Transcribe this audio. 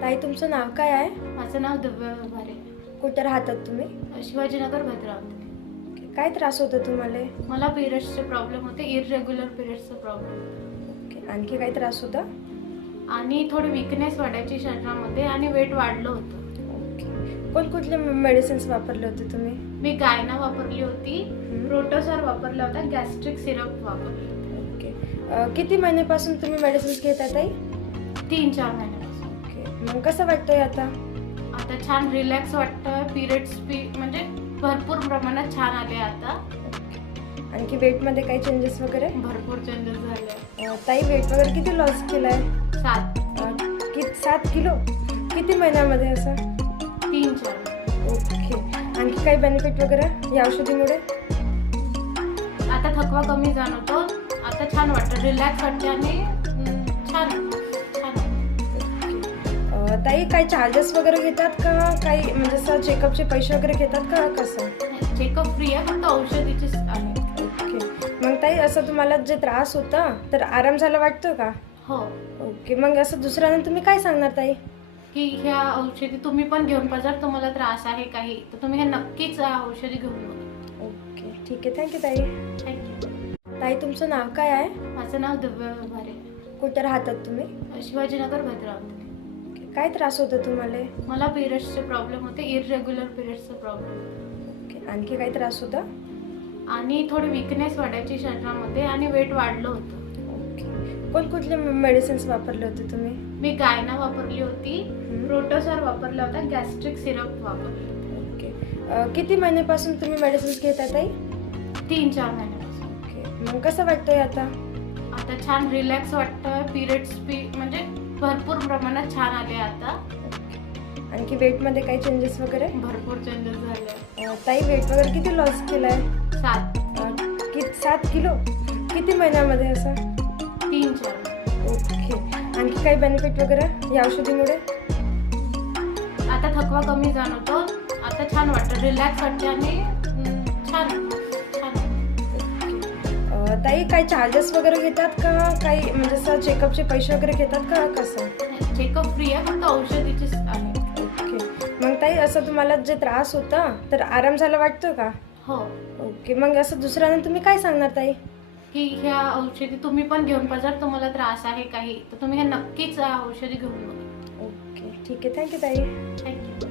ताई, तुमचं नाव काय आहे? माझं नाव दिव्या भारे. कुठे राहतात तुम्ही? शिवाजीनगर भद्रावती. काय त्रास होतो तुम्हाला? मला पिरियड्सचे प्रॉब्लेम होते, इरेग्युलर पिरियड्सचा प्रॉब्लेम. ओके. आणखी काही त्रास होता? आणि थोडी विकनेस वाढायची शरीरामध्ये आणि वेट वाढलं होतं. ओके. कोणकुठले मेडिसिन्स वापरले होते तुम्ही? मी गायना वापरली होती, प्रोटोसर वापरला होता, गॅस्ट्रिक सिरप वापरले होते. ओके. किती महिन्यापासून तुम्ही मेडिसिन्स घेता ताई? 3-4 महिन्यापासून. ओके. मग कसं वाटतंय आता? आता छान रिलॅक्स वाटतं. पिरियड्स म्हणजे भरपूर प्रमाणात छान आले आता. आणखी वेटमध्ये काही चेंजेस वगैरे? भरपूर चेंजेस झाले. ताई, वेट वगैरे किती लॉस केलाय? 7 7 किलो? किती महिन्यामध्ये असं? 3-4. ओके. आणखी काही बेनिफिट वगैरे या औषधीमुळे? आता थकवा कमी जाणवतो. आता छान वाटतं, रिलॅक्स वाटते आणि छान छान वाटतं. ताई, काही चार्जेस वगैरे घेतात का? काही म्हणजे असं चेकअपचे पैसे वगैरे घेतात का? कसं? चेकअप फ्री आहे, फक्त औषधीचीच आहे. ओके. मग ताई, असं तुम्हाला जे त्रास होता तर आराम झाला वाटतो का? हो. ओके. मग असं दुसऱ्यांना तुम्ही काय सांगणार ताई? की ह्या औषधी तुम्ही पण घेऊन पहा. जर तुम्हाला त्रास आहे काही तर तुम्ही हे नक्कीच औषधी घेऊन बघा. ओके. ठीक आहे. थँक्यू ताई. थँक्यू. ताई, तुमचं नाव काय आहे? माझं नाव दिव्या भारे. कुठे राहतात तुम्ही? शिवाजीनगर भद्रावती. ओके. काय त्रास होतो तुम्हाला? मला पिरियड्सचे प्रॉब्लेम होते, इरेग्युलर पिरियड्सचा प्रॉब्लेम. ओके. आणखी काही त्रास होता? आणि थोडी विकनेस वाढायची शरीरामध्ये आणि वेट वाढलं होतं. ओके. कोणकुठले मेडिसिन्स वापरले होते तुम्ही? मी गायना वापरली होती, प्रोटोसर वापरला होता, गॅस्ट्रिक सिरप वापरले होते. ओके. किती महिन्यापासून तुम्ही मेडिसिन्स घेता ताई? 3-4 महिन्यापासून. ओके. मग कसं वाटतंय आता? आता छान रिलॅक्स वाटतं. पिरियड्स म्हणजे भरपूर प्रमाणात छान आले आता. आणखी वेटमध्ये काही चेंजेस वगैरे? भरपूर चेंजेस झाले. ताई, वेट वगैरे किती लॉस केलाय? 7 7 किलो? किती महिन्यामध्ये असं? 3-4. ओके. आणखी काही बेनिफिट वगैरे या औषधीमुळे? आता थकवा कमी जाणवतो. आता छान वाटतं, रिलॅक्स वाटते आणि छान छान वाटतं. ताई, काही चार्जेस वगैरे घेतात का? काही म्हणजे असं चेकअपचे पैसे वगैरे घेतात का? कसं? चेकअप फ्री आहे, फक्त औषधीचीच आहे. ओके. मग ताई, असं तुम्हाला जे त्रास होता तर आराम झाला वाटतो का? हो. ओके. मग असं दुसऱ्यांना तुम्ही काय सांगणार ताई? की ह्या औषधी तुम्ही पण घेऊन पहा. जर तुम्हाला त्रास आहे काही तर तुम्ही हे नक्कीच औषधी घेऊन बघा. ओके. ठीक आहे. थँक्यू ताई. थँक्यू.